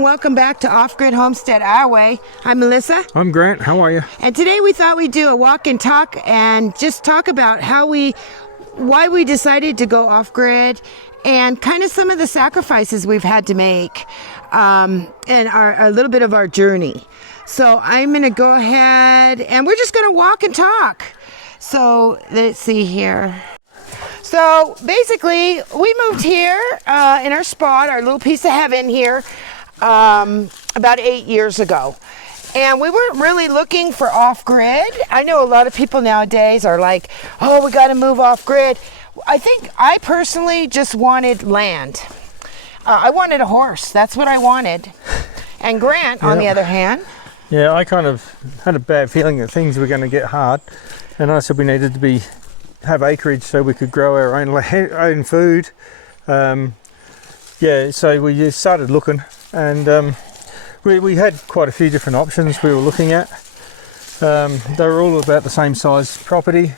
and welcome back to Off-Grid Homestead Our Way. I'm Melissa. I'm Grant. How are you? And today we thought we'd do a walk and talk and just talk about why we decided to go off-grid and kind of some of the sacrifices we've had to make and a little bit of our journey. So I'm going to go ahead and we're just going to walk and talk. So let's see here. So basically, we moved here in our spot, our little piece of heaven here, about 8 years ago. And we weren't really looking for off-grid. I know a lot of people nowadays are like, oh, we got to move off-grid. I personally just wanted land. I wanted a horse. That's what I wanted. And Grant, on the other hand. Yeah, I kind of had a bad feeling that things were going to get hard. And I said we needed to have acreage so we could grow our own food. So we just started looking, and we had quite a few different options we were looking at. They were all about the same size property.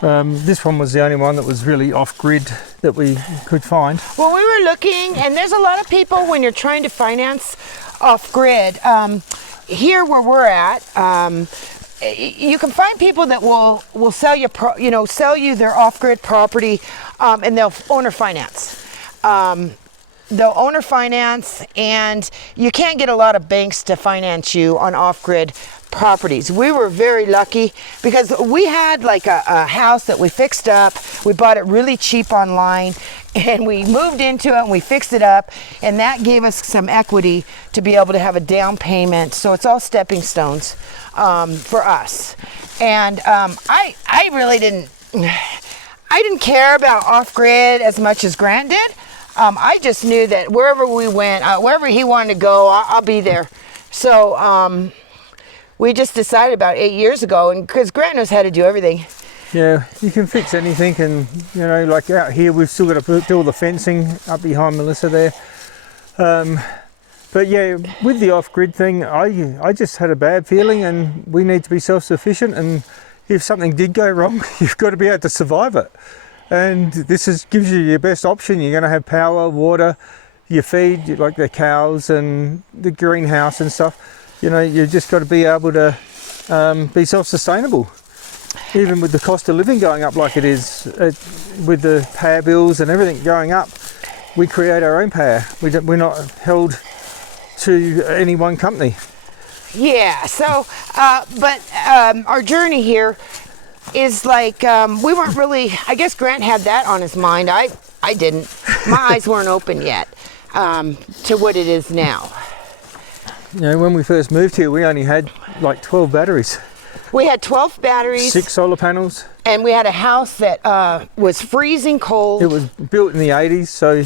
This one was the only one that was really off-grid that we could find. Well, we were looking, and there's a lot of people when you're trying to finance off-grid. Here where we're at, you can find people that will sell you their off-grid property, and they'll owner finance. They'll owner finance, and you can't get a lot of banks to finance you on off-grid properties. We were very lucky because we had like a house that we fixed up. We bought it really cheap online, and we moved into it and we fixed it up, and that gave us some equity to be able to have a down payment. So it's all stepping stones for us. And I really didn't care about off-grid as much as Grant did. I just knew that wherever we went, wherever he wanted to go, I'll be there. So we just decided about 8 years ago, and because Grant knows how to do everything. Yeah, you can fix anything, and like out here, we've still got to do all the fencing up behind Melissa there. But yeah, with the off-grid thing, I just had a bad feeling, and we need to be self-sufficient, and if something did go wrong, you've got to be able to survive it. And this gives you your best option. You're going to have power, water, your feed, like the cows and the greenhouse and stuff. You just got to be able to be self-sustainable. Even with the cost of living going up like it is, with the power bills and everything going up, we create our own power. We're not held to any one company. Yeah, so, but our journey here is like, we weren't really, I guess Grant had that on his mind. I didn't. My eyes weren't open yet to what it is now. When we first moved here, we only had like 12 batteries. We had 12 batteries. 6 solar panels. And we had a house that was freezing cold. It was built in the 80s, so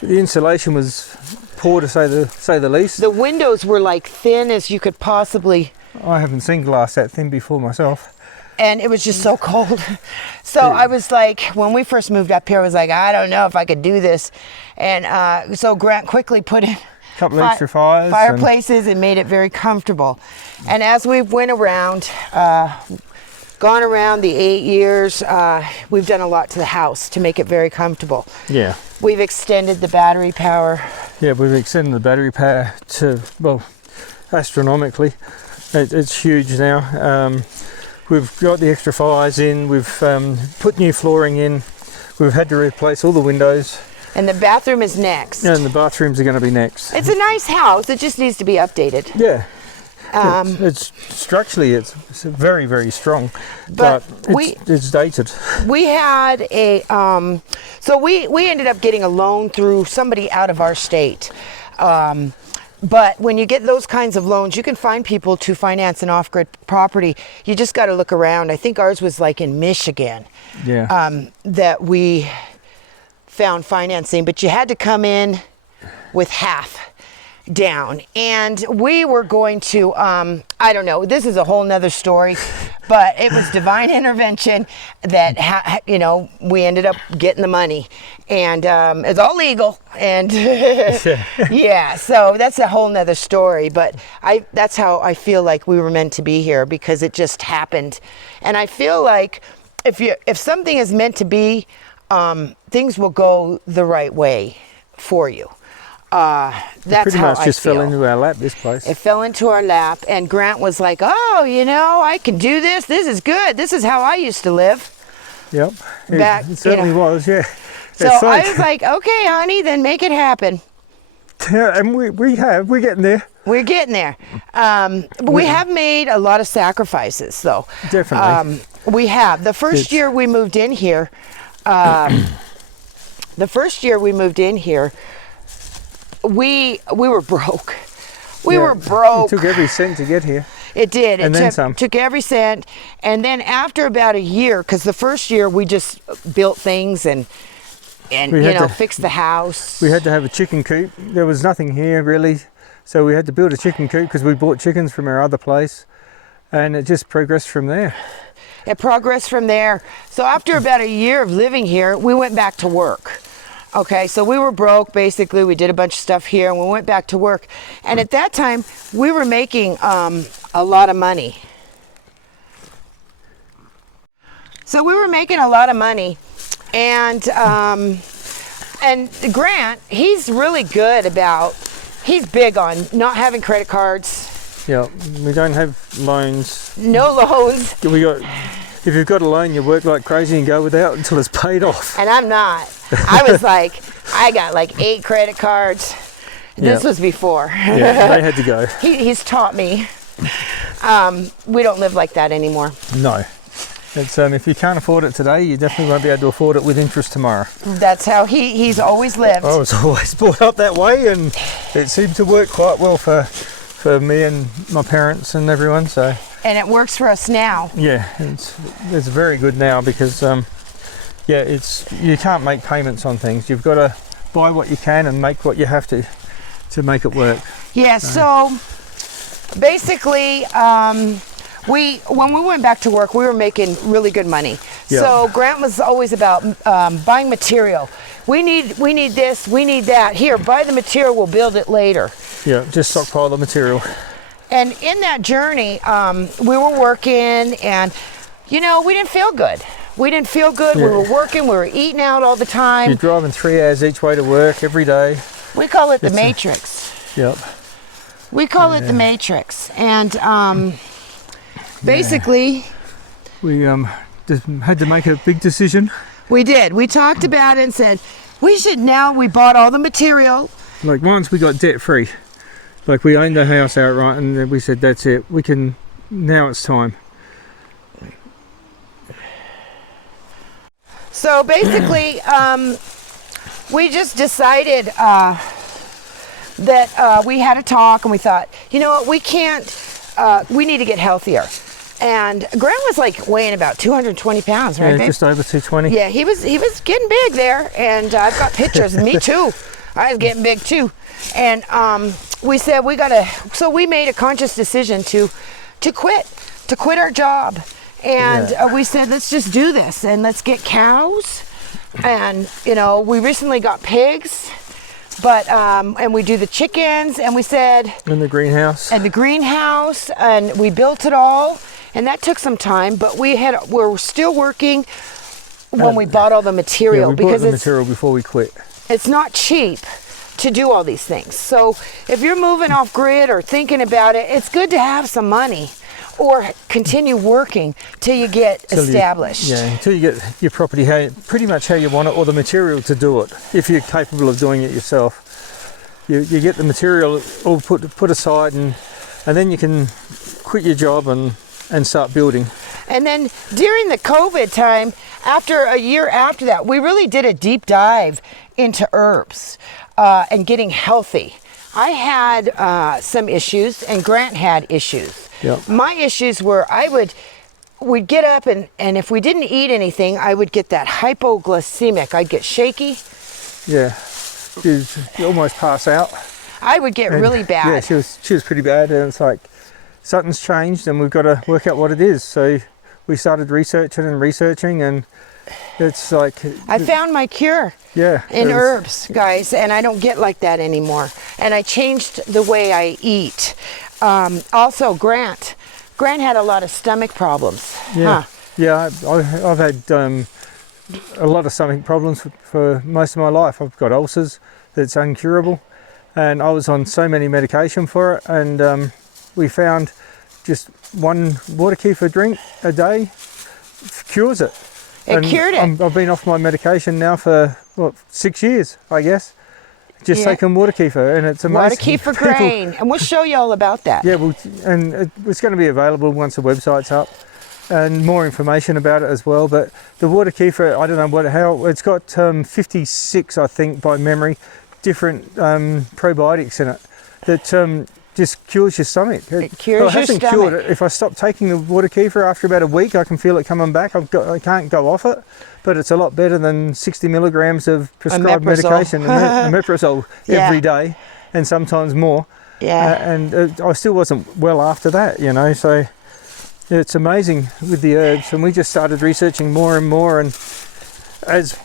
the insulation was poor to say the least. The windows were like thin as you could possibly. I haven't seen glass that thin before myself. And it was just so cold. So I was like, when we first moved up here, I was like, I don't know if I could do this. And so Grant quickly put in a couple of extra fireplaces and made it very comfortable. And as we went around, gone around the 8 years, we've done a lot to the house to make it very comfortable. Yeah. We've extended the battery power. Yeah, we've extended the battery power to, astronomically. It's huge now. We've got the extra fires in, we've put new flooring in, we've had to replace all the windows. And the bathroom is next. And the bathrooms are going to be next. It's a nice house, it just needs to be updated. Yeah. It's structurally, it's very, very strong, but it's dated. We had so we ended up getting a loan through somebody out of our state. But when you get those kinds of loans, you can find people to finance an off-grid property. You just got to look around. I think ours was like in Michigan. Yeah. That we found financing, but you had to come in with half down. And we were going to, I don't know, this is a whole nother story, but it was divine intervention that, we ended up getting the money. And it's all legal. And yeah, so that's a whole nother story. But that's how I feel like we were meant to be here, because it just happened. And I feel like if something is meant to be, things will go the right way for you. That's Pretty how much I just feel. fell into our lap, this place. It fell into our lap, and Grant was like, "Oh, you know, I can do this. This is good. This is how I used to live." Yep. Back, It certainly you know. was, yeah. So It's I was like, "Okay, honey, then make it happen." yeah, and we're getting there. We're getting there. But we have made a lot of sacrifices, though. Definitely. We have. The first year we moved in here, we were broke. We were broke. It took every cent to get here. It did. And it then took, some. took every cent. And then after about a year, because the first year we just built things and We had to- fixed the house. We had to have a chicken coop. There was nothing here really, so we had to build a chicken coop because we bought chickens from our other place, and it just progressed from there. It progressed from there. So after about a year of living here, we went back to work. Okay, so we were broke basically. We did a bunch of stuff here and we went back to work. And at that time, we were making a lot of money. So we were making a lot of money. And Grant, he's really good about, he's big on not having credit cards, Yeah, we don't have loans. no loans, If you've got a loan, you work like crazy and go without until it's paid off. and I'm not. I was like, I got like 8 credit cards. This Yeah. was before. Yeah, they had to go. He's taught me. We don't live like that anymore. No. It's, if you can't afford it today, you definitely won't be able to afford it with interest tomorrow. That's how he's always lived. I was always brought up that way, and it seemed to work quite well for me and my parents and everyone. So And it works for us now. yeah, it's very good now because you can't make payments on things. You've got to buy what you can and make what you have to make it work. Yeah, so basically, when we went back to work, we were making really good money. Yeah. So Grant was always about buying material. We need this, we need that. Here, buy the material, we'll build it later. Yeah, just stockpile the material. And in that journey, we were working and, we didn't feel good. We didn't feel good. Yeah. We were working, we were eating out all the time. You're driving 3 hours each way to work every day. We call it the Matrix. Yep. We call it the Matrix. And basically, We just had to make a big decision. we did. We talked about it and said, we bought all the material. Like once we got debt free, like we owned the house outright, and then we said that's it. Now it's time. So basically, we just decided that we had a talk and we thought, you know what, we need to get healthier. And Grant was like weighing about 220 pounds, right, Yeah, babe? just over 220. Yeah, he was getting big there, and I've got pictures. Me too. I was getting big too, and we said so we made a conscious decision to quit our job, and we said let's just do this and let's get cows, and we recently got pigs, but and we do the chickens, and we said In the greenhouse. and we built it all. And that took some time, but we're still working when we bought all the material, we because bought the material before we quit. it's not cheap to do all these things. So if you're moving off grid or thinking about it, it's good to have some money or continue working till you get established. Until you get your property pretty much how you want it, or the material to do it. If you're capable of doing it yourself, you get the material all put aside, and then you can quit your job and start building. And then during the COVID time, after a year after that, we really did a deep dive into herbs and getting healthy. I had some issues, and Grant had issues. Yep. My issues were we'd get up and if we didn't eat anything, I would get that hypoglycemic. I'd get shaky. Yeah, you almost pass out. I would get really bad. Yeah, she was pretty bad, and it's like something's changed, and we've got to work out what it is. So we started researching, and it's like I found my cure. Yeah, in herbs, guys, and I don't get like that anymore. And I changed the way I eat. Also, Grant had a lot of stomach problems. Yeah, Huh? yeah. I've had a lot of stomach problems for most of my life. I've got ulcers that's incurable, and I was on so many medication for it, and we found just one water kefir drink a day cures it. It cured it. I've been off my medication now for, 6 years, I guess. Just taking water kefir, and it's amazing. Water kefir grain, and we'll show you all about that. Yeah, and it's going to be available once the website's up, and more information about it as well. But the water kefir, I don't know how it's got 56, I think, by memory, different probiotics in it that just cures your stomach. It cures your hasn't stomach. cured it. If I stop taking the water kefir after about a week, I can feel it coming back. I can't go off it, but it's a lot better than 60 milligrams of prescribed Omeprazole. medication, omeprazole every day, and sometimes more. Yeah. And I still wasn't well after that, so it's amazing with the herbs. And we just started researching more and more, and as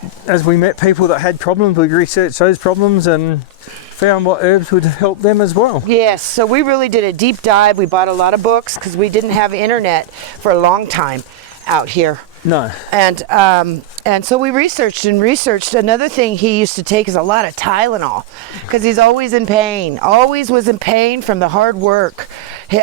we met people that had problems, we researched those problems and found what herbs would help them as well. Yes, so we really did a deep dive. We bought a lot of books because we didn't have internet for a long time out here. No. And so we researched. Another thing he used to take is a lot of Tylenol because he's always in pain. Always was in pain from the hard work.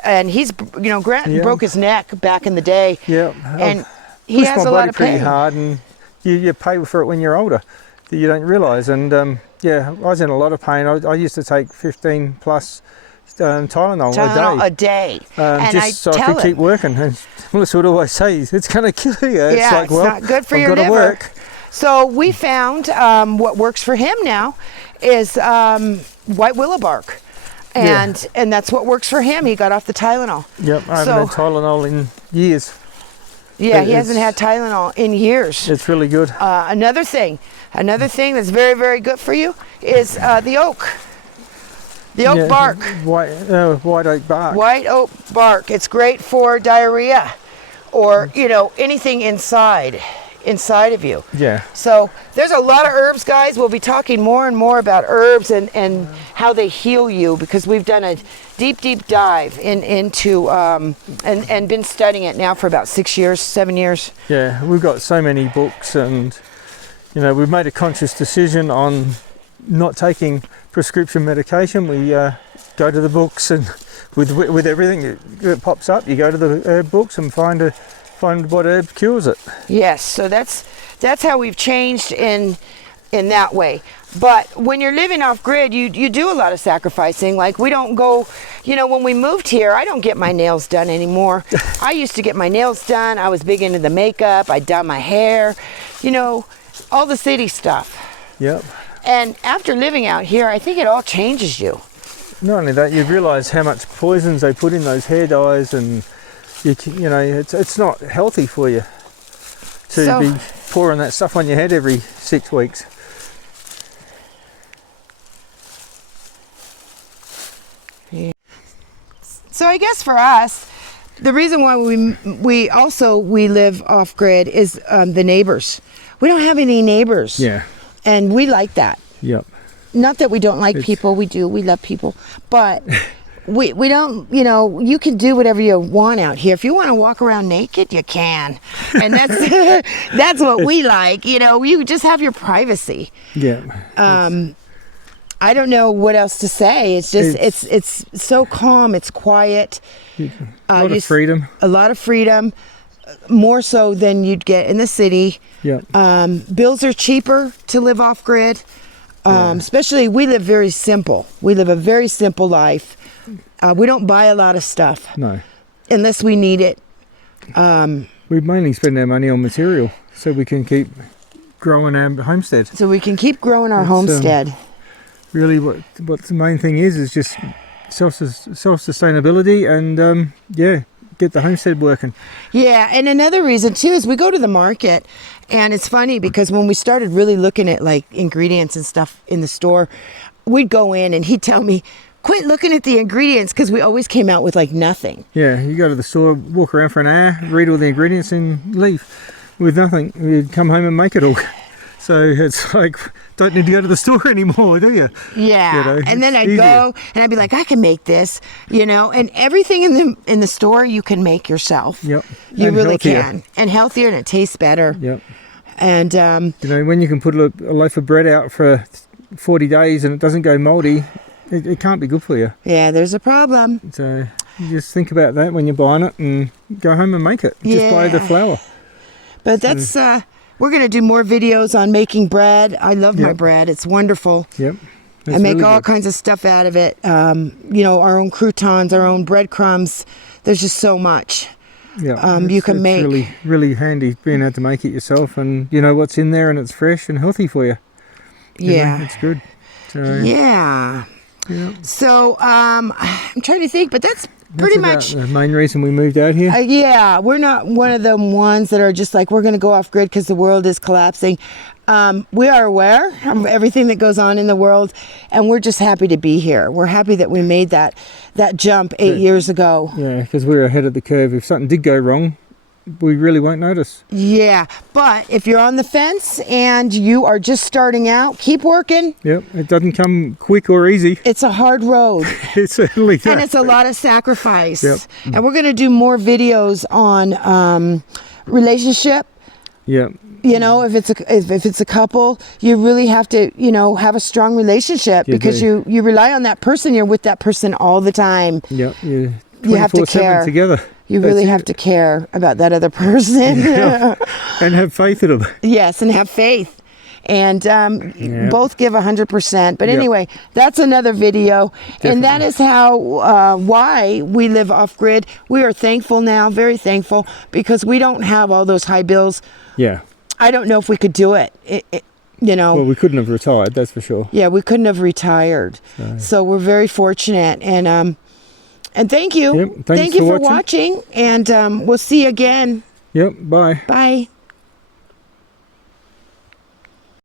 And he's, Grant broke his neck back in the day. Yeah. And he has a lot of pretty pain. hard, and you pay for it when you're older that you don't realise. And I was in a lot of pain. I used to take 15 plus Tylenol a day. And just so I could keep working. And Melissa would always say, it's going to kill you. It's it's not good for I've your got to liver. work. So we found what works for him now is white willow bark. And that's what works for him. He got off the Tylenol. Yep, I haven't had Tylenol in years. Yeah, he hasn't had Tylenol in years. It's really good. Another thing that's very, very good for you is the oak. The oak bark. White oak bark. White oak bark. It's great for diarrhea or, anything inside of you. Yeah. So there's a lot of herbs, guys. We'll be talking more and more about herbs and how they heal you because we've done a deep dive into and been studying it now for about 7 years. Yeah, we've got so many books, and we've made a conscious decision on not taking prescription medication. We go to the books, and with everything that pops up, you go to the herb books and find what herb cures it. Yes, so that's how we've changed in that way. But when you're living off grid, you do a lot of sacrificing. Like we don't go, when we moved here, I don't get my nails done anymore. I used to get my nails done. I was big into the makeup. I dye my hair, all the city stuff. Yep. And after living out here, I think it all changes you. Not only that, you realise how much poisons they put in those hair dyes, and it's not healthy for you to be pouring that stuff on your head every 6 weeks. So I guess for us, the reason why we live off grid is the neighbors. We don't have any neighbors. Yeah. And we like that. Yep. Not that we don't like people, we do. We love people, but we don't. You can do whatever you want out here. If you want to walk around naked, you can, and that's that's what we like. You just have your privacy. Yeah. I don't know what else to say. It's just it's so calm. It's quiet. A lot of freedom. A lot of freedom. More so than you'd get in the city. Yeah. Bills are cheaper to live off grid. Especially, we live very simple. We live a very simple life. We don't buy a lot of stuff. No. Unless we need it. We mainly spend our money on material so we can keep growing our homestead. So we can keep growing our homestead. Really what the main thing is just self-sustainability and, get the homestead working. Yeah, and another reason too is we go to the market, and it's funny because when we started really looking at like ingredients and stuff in the store, we'd go in and he'd tell me, quit looking at the ingredients, because we always came out with like nothing. Yeah, you go to the store, walk around for an hour, read all the ingredients and leave with nothing. You'd come home and make it all. So it's like, don't need to go to the store anymore, do you? Yeah. And then I'd go and I'd be like, I can make this, and everything in the store you can make yourself. Yep. You really healthier. Can. And healthier, and it tastes better. Yep. And when you can put a loaf of bread out for 40 days and it doesn't go moldy, it can't be good for you. Yeah, there's a problem. So you just think about that when you're buying it and go home and make it. Just buy the flour. But that's, we're going to do more videos on making bread. I love my bread. It's wonderful. Yep. I make all kinds of stuff out of it. You know, our own croutons, our own breadcrumbs. There's just so much. Yeah, you can make. It's really, really handy being able to make it yourself, and you know what's in there, and it's fresh and healthy for you. Yeah, it's good. So, yeah. So I'm trying to think, but that's pretty much the main reason we moved out here. Yeah, we're not one of the ones that are just like, we're going to go off grid because the world is collapsing. We are aware of everything that goes on in the world, and we're just happy to be here. We're happy that we made that jump 8 years ago. Yeah, because we're ahead of the curve. If something did go wrong, we really won't notice. Yeah, but if you're on the fence and you are just starting out, keep working. Yep, it doesn't come quick or easy. It's a hard road. It certainly does. And it's a lot of sacrifice. Yep. And we're going to do more videos on relationship. Yep. You know, if it's a couple, you really have to, you know, have a strong relationship because you rely on that person. You're with that person all the time. Yep. You have to care together. You really have to care about that other person. Yeah. And have faith in them. Yes, and have faith. And both give 100%. But anyway, that's another video. Definitely. And that is how, why we live off grid. We are thankful now, very thankful, because we don't have all those high bills. Yeah. I don't know if we could do it. You know. Well, we couldn't have retired, that's for sure. Yeah, we couldn't have retired. So we're very fortunate. And thank you. Yep, thank you for watching. And we'll see you again. Yep, bye. Bye.